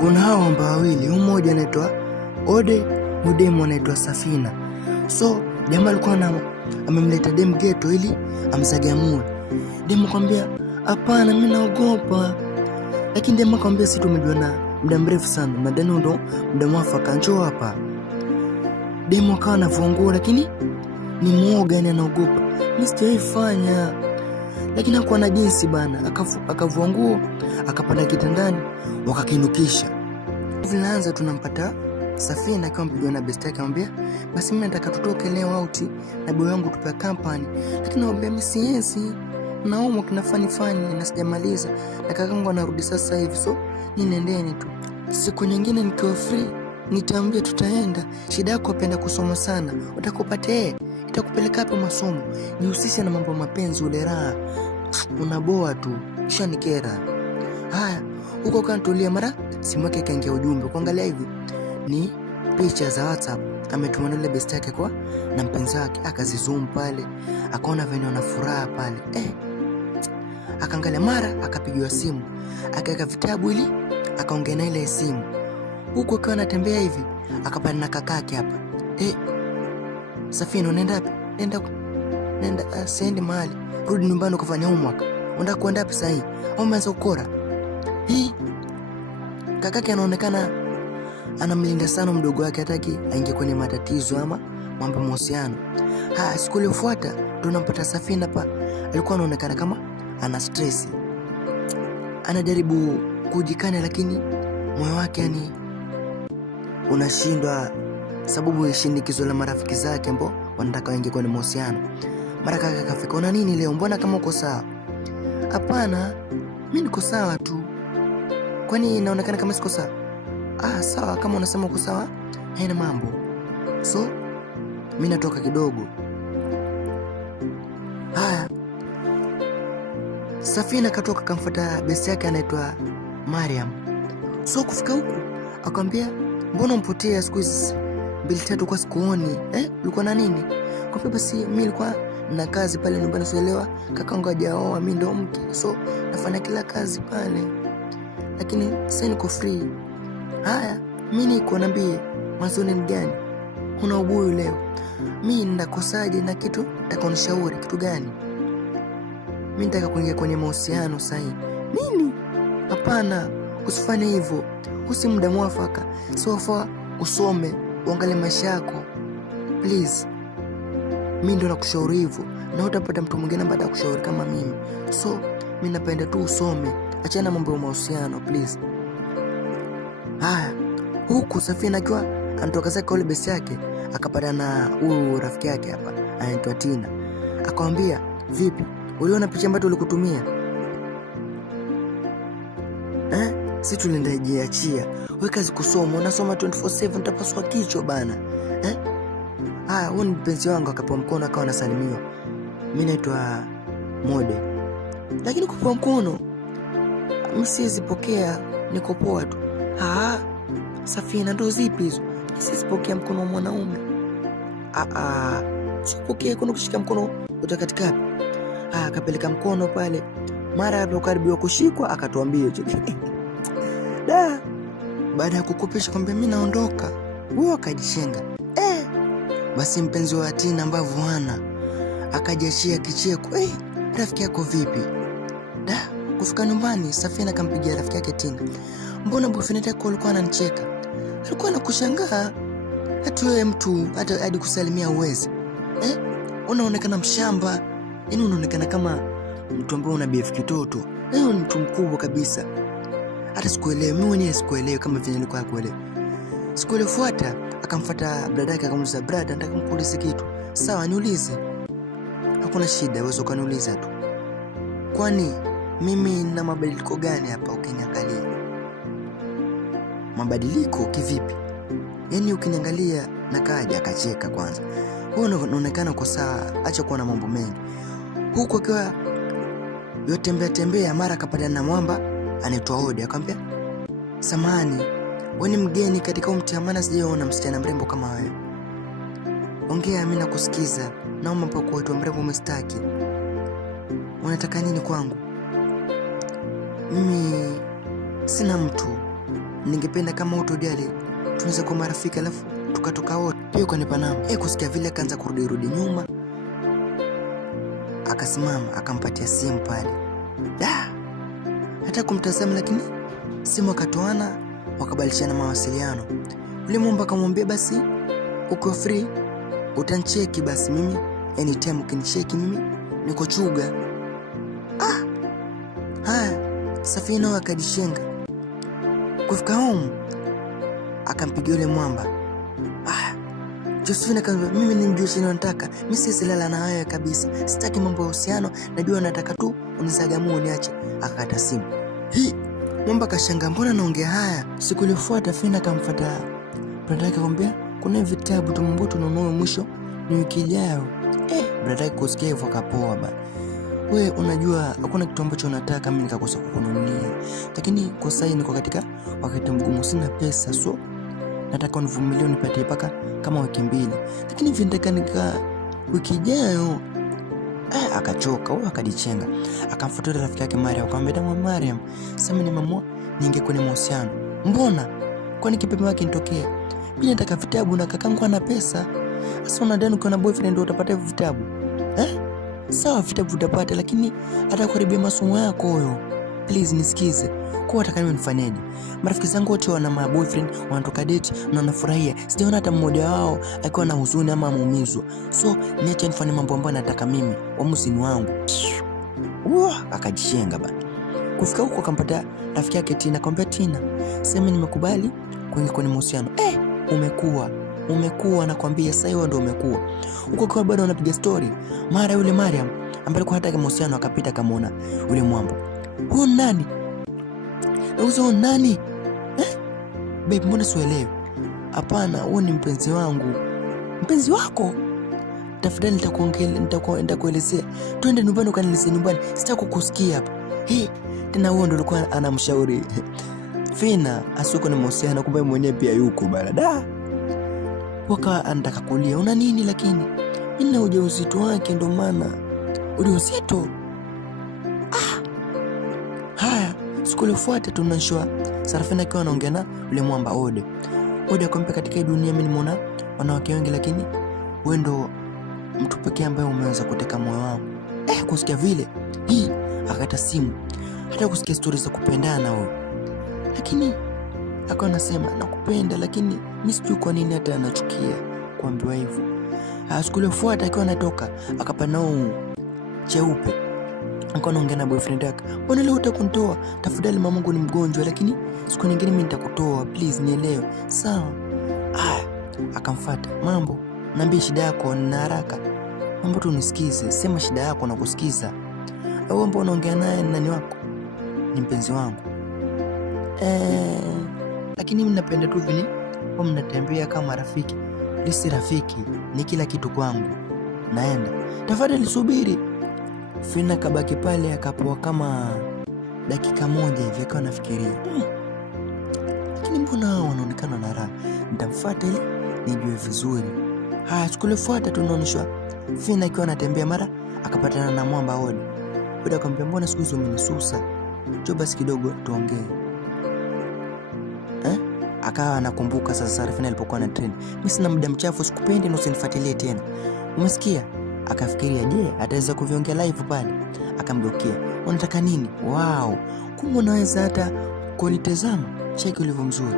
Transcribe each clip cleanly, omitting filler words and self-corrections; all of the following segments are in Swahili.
kuna hao ambao wawili, mmoja anaitwa Ode, demu anaitwa Safina. So jamaa alikuwa amemleta demu ghetto ili amsagamue. Demu akamwambia hapana, mimi naogopa. Lakini demu akamwambia sisi tumejuana muda mrefu sana, nadhani ndo muda mwafaka, njoo hapa. Demu akawa anavungua, lakini ni muoga, ni anaogopa. Mimi sijaifanya. Lakini hakuwa na jinsi bana, akavua nguo, akapanda kitandani, wakakinukisha. Vinaanza tunampata Safina akiwa mpigwa na best yake, anamwambia basi mimi nataka tutoke leo out na boy wangu tupe company. Lakini anamwambia mimi siwezi, naomba kinafani na sijamaliza, na kakangu anarudi sasa hivi, so niendeni tu. Siku nyingine nikiwa free nitaambia tutaenda. Shida yako apenda kusoma sana, utakupate itakupeleka hapo masomo. Jihusishe na mambo mapenzi, ule raha unaboa tu, kisha nikera. Haya, huko kantulia, mara simu yake kaingia ujumbe, kuangalia hivi ni picha za WhatsApp ametuma ile best yake kwa na mpenzi wake. Akazizoom pale, akaona venye wana furaha pale, akaangalia, mara akapigiwa simu, akaweka vitabu ili akaongea na ile simu. Huko akawa anatembea hivi, akapanda na kakake hapa. Safina, unaenda wapi? Nenda siendi mahali, rudi nyumbani ukafanya homework. Unataka kwenda wapi sasa hii? Au umeanza ukora? Kakake anaonekana anamlinda sana mdogo wake, hataki aingie kwenye matatizo ama mambo mahusiano. Siku iliyofuata tunampata Safina hapa, alikuwa anaonekana kama ana stress. Anajaribu kujikana, lakini moyo wake yani unashindwa, sababu ya shinikizo la marafiki zake ambao wanataka waingie kwenye mahusiano. Mara kaka kafika, una nini leo? Mbona kama uko sawa? Hapana, mimi niko sawa tu. Kwani inaonekana kama siko sawa? Sawa, kama unasema uko sawa, haina mambo. So mimi natoka kidogo. Safina katoka, kamfuata besi yake anaitwa Mariam. So kufika huku akamwambia, mbona umpotea siku hizi 2-3 kwa sikuoni? Ulikuwa na nini? Kwa basi mimi nilikuwa na kazi pale nyumbani, sielewa kakangu hajaoa, mimi ndo mke, so nafanya kila kazi pale, lakini sasa niko free. Haya, mimi niko naambie mazoni ni gani? Una ubuyu leo? Mimi ndakosaje na kitu? Nitakunishauri kitu gani? Mimi nataka kuingia kwenye mahusiano sasa. Nini? Hapana, usifanye hivyo. Usi muda mwafaka. Sofa usome, uangalie maisha yako. Please. Mimi ndo nakushauri hivyo, na utapata mtu mwingine baada ya kushauri kama mimi. So, mimi napenda tu usome. Achana mambo ya mahusiano, please. Huku Safina akiwa anatoka zake ile besi yake, akapata na huyu rafiki yake hapa anaitwa Tina. Akamwambia, vipi? Uliona picha ambayo tulikutumia? Si tulienda jiachia. Wewe kazi kusoma, unasoma 24/7, utapaswa kichwa bana. Huyu ni mpenzi wangu, akapewa mkono, akawa anasalimiwa. Mimi naitwa Mode. Lakini kupewa mkono mimi siwezi pokea, niko poa tu. Safina, ndo zipi hizo? Siwezi pokea mkono wa mwanaume. Sipokee kuna kushika mkono utakatika. Akapeleka mkono pale, mara hapo karibu kushikwa, akatuambia baada ya kukopesha kwamba mimi naondoka, huyo akajishenga. Basi mpenzi wa Tina mbavu hana akajiachia kicheko. Rafiki yako vipi? Kufika nyumbani, Safina akampigia rafiki yake Tina. Mbona boyfriend yako alikuwa ananicheka? Alikuwa anakushangaa. Hata wewe mtu hadi kusalimia uwezi. Unaonekana mshamba. Yaani unaonekana kama mtu ambaye una beef kitoto. Wewe ni mtu mkubwa kabisa. Hata sikuelewi, mimi mwenyewe sikuelewi kama vile nilikuwa kuelewa. Siku iliyofuata akamfuata brada yake, akamuuliza, brada, nataka nikuulize kitu. Sawa, niulize. Hakuna shida, wewe ukaniuliza tu. Kwani mimi na mabadiliko gani hapa ukiniangalia? Mabadiliko kivipi? Yaani ukiniangalia na kaja akacheka kwanza. Wewe unaonekana uko sawa, acha kuwa na mambo mengi. Huko akiwa yotembea mara akapata na mwamba anaitwa Odi, akamwambia, samahani, wewe ni mgeni katika mti, maana sijaona msichana mrembo kama wewe. Ongea, mimi nakusikiza. Naomba kwa kuwa mrembo umestaki. Unataka nini kwangu? Mimi sina mtu. ningependa kama utojali tunaweza kuwa marafiki alafu tukatoka wote. Pia ukanipa namba. Kusikia vile akaanza kurudi nyuma. Akasimama akampatia simu pale. Hata kumtazama lakini simu akatoana, wakabadilishana mawasiliano. Yule mwamba akamwambia basi uko free utancheki basi mimi anytime ukinicheki mimi niko Chuga. Haya, Safina akajishenga. Kufika home akampigia yule mwamba. Josephine akamwambia mimi ni mjushi nataka. Mimi sisi lala na haya kabisa. Sitaki mambo ya uhusiano, najua nataka tu unizagamue niache. Akakata simu. Mwamba kashanga, mbona naongea haya? Siku iliyofuata Fina akamfuata brada yake akamwambia kuna vitabu tumbo tununue mwisho ni wiki ijayo. Brada yake kusikia hivyo akapoa bana. Wewe unajua hakuna kitu ambacho unataka mimi nikakosa kukununulia. Lakini kwa sasa niko katika wakati mgumu, sina pesa, so nataka univumilie unipatie paka kama wiki 2. Lakini hivi nataka wiki ijayo. Akachoka huyo akajichenga. Akamfuata rafiki yake Mariam akamwambia Mariam, sasa mimi nimeamua niingie kwenye mahusiano. Mbona? Kwani kipimo wake nitokea? Mimi nataka vitabu na kakangu ana pesa. Sasa unadhani ukiwa na boyfriend ndio utapata vitabu? Sawa, vitabu utapata lakini atakuharibia masomo yako huyo. Please nisikize. Kwa nataka mimi nifanyeje? Marafiki zangu wote wana boyfriend, wanatoka date na wanafurahia. Sijaona hata mmoja wao akiwa na huzuni ama ameumizwa. So niache nifanye mambo ambayo nataka mimi, uamuzi ni wangu. Akajishenga bana. Kufika huko akampata rafiki yake Tina, akamwambia Tina, sema nimekubali kuingia kwenye mahusiano. Umekuwa nakwambia sasa hiyo ndio umekuwa. Huko kwa bado wanapiga story. Mara yule Mariam ambaye alikuwa hataka mahusiano akapita kamaona yule mwamba. Huyo nani? Huyo nani? Babe, mbona sielewi? Hapana, huyo ni mpenzi wangu. Mpenzi wako? Tafadhali nitakuelezea. Twende nyumbani ukanielezea nyumbani. Sitaki kukusikia hapa. Tena huyo ndio alikuwa anamshauri Fina asiko na mahusiano, kumbe mwenyewe pia yuko bana. Waka anataka kulia. Una nini lakini? Ina ujauzito wake ndio maana. Ujauzito? Haya, siku iliyofuata tunashwa Sarafina akiwa anaongea na yule mwamba Ode akamwambia katika dunia mimi nimeona wanawake wengi lakini wewe ndo mtu pekee ambaye umeweza kuteka moyo wangu. Kusikia vile akata simu. Hata kusikia stories za kupendana wewe. Lakini akawa anasema nakupenda lakini mimi sijui kwa nini hata anachukia kuambiwa hivyo. Siku iliyofuata akiwa anatoka akapana cheupe. Akawa anaongea na boyfriend yake. Mbona leo utakunitoa? Tafadhali mamangu ni mgonjwa lakini siku nyingine mimi nitakutoa, please nielewe. Sawa. Akamfuata. Mambo, niambie shida yako na haraka. Mambo tu nisikize, sema shida yako na kusikiza. Au mbona unaongea naye nani wako? Ni mpenzi wangu. Lakini mimi napenda tu vile mnatembea kama rafiki. Lisi rafiki ni kila kitu kwangu. Naenda. Tafadhali subiri. Fina kabaki pale akapoa kama dakika moja hivi akawa anafikiria. Lakini mbona wanaonekana na raha? Nitamfuata ili nijue vizuri. Siku iliyofuata tunaonyeshwa Fina akiwa anatembea mara akapatana na mwamba Ode. Ode akamwambia mbona siku hizo umenisusa? Njoo basi kidogo tuongee. Akawa anakumbuka sasa Sarafina alipokuwa na trend. Mimi sina muda mchafu, sikupendi na usinifuatilie tena. Umesikia? Akafikiria je, ataweza kuviongea live pale? Akamgeukia. Unataka nini? Wow. Kumbe unaweza hata kunitazama. Cheki ulivyo mzuri.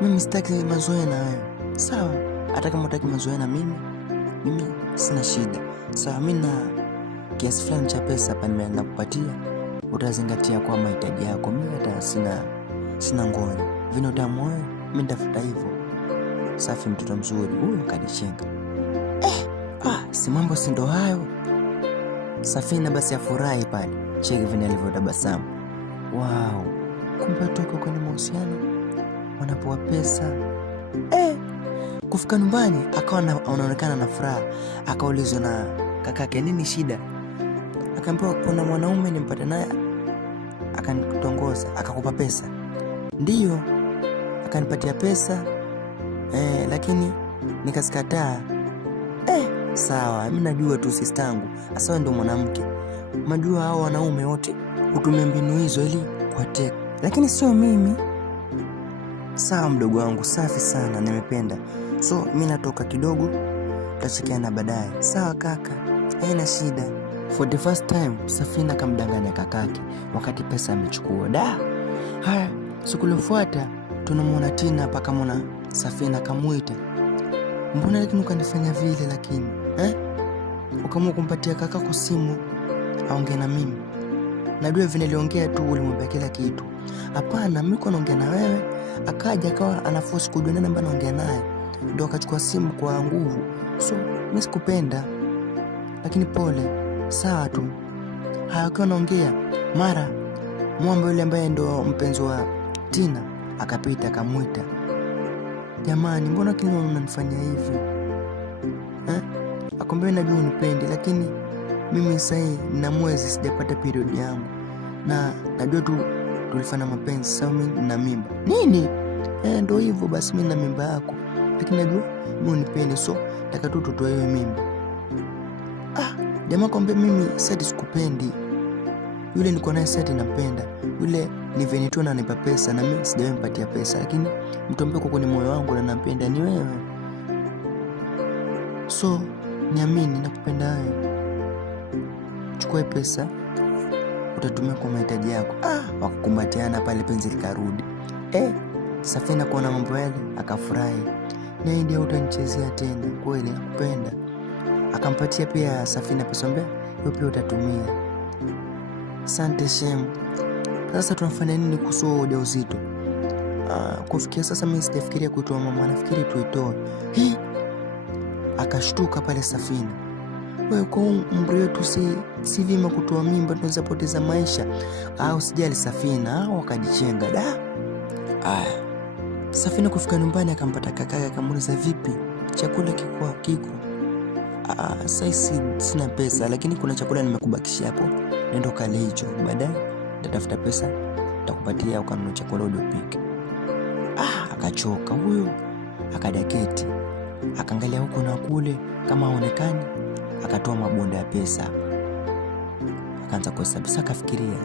Mimi sitaki mazoea na wewe. Sawa. Hata kama unataka mazoea na mimi sina shida. Sawa, mimi na kiasi fulani cha pesa hapa nimekupatia. Utazingatia kwa mahitaji yako. Mimi hata sina ngono. Vino damu wewe, mimi nitafuta hivyo. Safi, mtoto mzuri. Huyo akadichenga. Si mambo si ndo hayo. Safina basi afurahi pale. Cheki vile alivyotabasamu. Wow. Kumbe toka kwenye mahusiano wanapoa pesa. Kufika nyumbani akawa anaonekana na furaha. Akaulizwa na kakake nini shida? Akaambiwa kuna mwanaume nimpata naye akanitongoza, akakupa pesa. Ndiyo. Akanipatia pesa. Lakini nikazikataa. Sawa, mimi najua tu sistangu. Asa ndo mwanamke. Majua hao wanaume wote hutumia mbinu hizo ili kuwateka. Lakini sio mimi. sawa mdogo wangu, safi sana, nimependa. So mimi natoka kidogo, tutachekiana baadaye. Sawa kaka, haina shida. For the first time Safina kamdanganya kakake wakati pesa amechukua. Haya, siku iliyofuata tunamwona Tina hapa, kamwona Safina kamuita. Mbona lakini ukanifanya vile lakini? Ukaamua kumpatia kakako simu aongee na mimi. Najua vile niliongea tu ulimwambia kila kitu. Hapana, mimi naongea na wewe. Akaja akawa anaforce kujua nani ambaye naongea naye. Ndio akachukua simu kwa nguvu. So, mimi sikupenda. Lakini pole, sawa tu. Haya, akiwa naongea, mara mwamba yule ambaye ndo mpenzi wa Tina akapita akamuita. Jamani, mbona kile unanifanya hivi? Akamwambia najua unipendi, lakini mimi sasa nina mwezi sijapata period yangu. Na najua tu tulifanya mapenzi, sawa, mimi nina mimba. Nini? Ndio hivyo basi, mimi nina mimba yako. Lakini najua mimi unipendi, so nataka tu tutoe hiyo mimba. Jamaa akamwambia mimi sasa sikupendi. Yule niko naye sasa nampenda. Yule ni Venito na ananipa pesa na mimi sijawahi mpatia pesa, lakini mtu ambaye kwa moyo wangu na nampenda ni wewe. So, niamini nakupenda wewe. Chukua pesa utatumia kwa mahitaji yako. Wakakumbatiana pale, penzi likarudi. Safina kuona mambo yale akafurahi. Naidi utanichezea tena, kweli nakupenda. Akampatia pia Safina pesa, mbea hiyo pia utatumia. Asante shem. Sasa tunafanya nini kuhusu ujauzito? Kufikia sasa mimi sijafikiria kuitoa mama, nafikiri tuitoe. Akashtuka pale Safina. Wewe kwa umri wetu si vima kutoa mimba, tunaweza poteza maisha. Usijali Safina, wakajichenga. Safina kufika nyumbani akampata kakake, akamuuliza vipi? Chakula kiko. Sasa sina pesa, lakini kuna chakula nimekubakishia hapo. Nenda kale hicho. Baadaye nitatafuta pesa nitakupatia ukanunue chakula uliopika. Akachoka huyo. Akadaketi. Akaangalia huko na kule kama haonekani, akatoa mabonda ya pesa. Akaanza kuhesabu. Sasa akafikiria,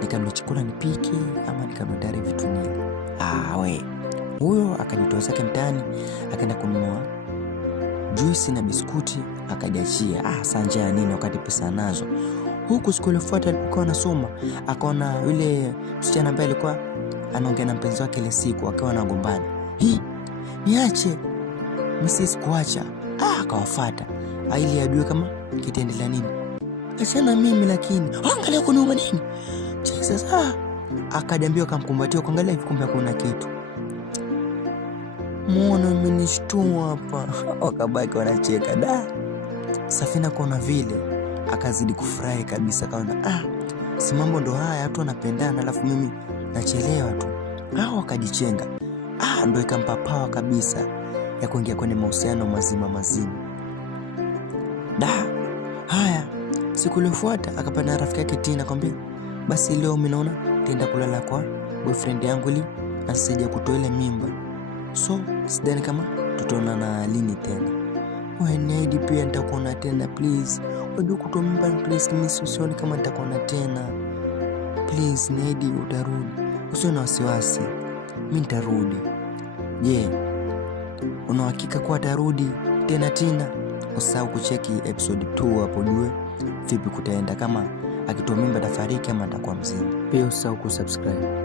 nikanunue chakula nipike ama nikanunue vitu nini? Huyo akajitoa zake mtaani, akaenda kununua juisi na biskuti, akajiachia. Sanja ya nini wakati pesa nazo. Huku siku iliyofuata alipokuwa anasoma, akaona yule msichana ambaye alikuwa anaongea na mpenzi wake ile siku, akawa anagombana. Niache. Mrs. kuacha. Akawafuata ili ajue kama kitaendelea nini. Achana mimi lakini. Angalia kuna nini? Jesus. Akadambia akamkumbatia, kuangalia hivi kumbe kuna kitu. Muone umenishtua hapa. Wakabaki wanacheka. Safina kuona vile akazidi kufurahi kabisa, kaona si mambo ndo haya, watu wanapendana alafu mimi nachelewa tu. Wakajichenga. Ndo ikampa power kabisa ya kuingia kwenye mahusiano mazima. Haya, siku iliyofuata akapata rafiki yake Tina, akamwambia basi leo mimi naona tenda kulala kwa boyfriend yangu ili asije kutoa ile mimba. So sidhani kama tutaonana lini tena. Wewe niahidi pia nitakuona tena please. Wajua kutoa mimba please, mimi sioni kama nitakuona tena. Please niahidi utarudi. Usiwe na wasiwasi. Mimi nitarudi. Je, una hakika kuwa atarudi tena Tina? Usahau kucheki episode 2 hapo jue vipi kutaenda, kama akitoa mimba tafariki ama atakuwa mzima. Pia usahau kusubscribe.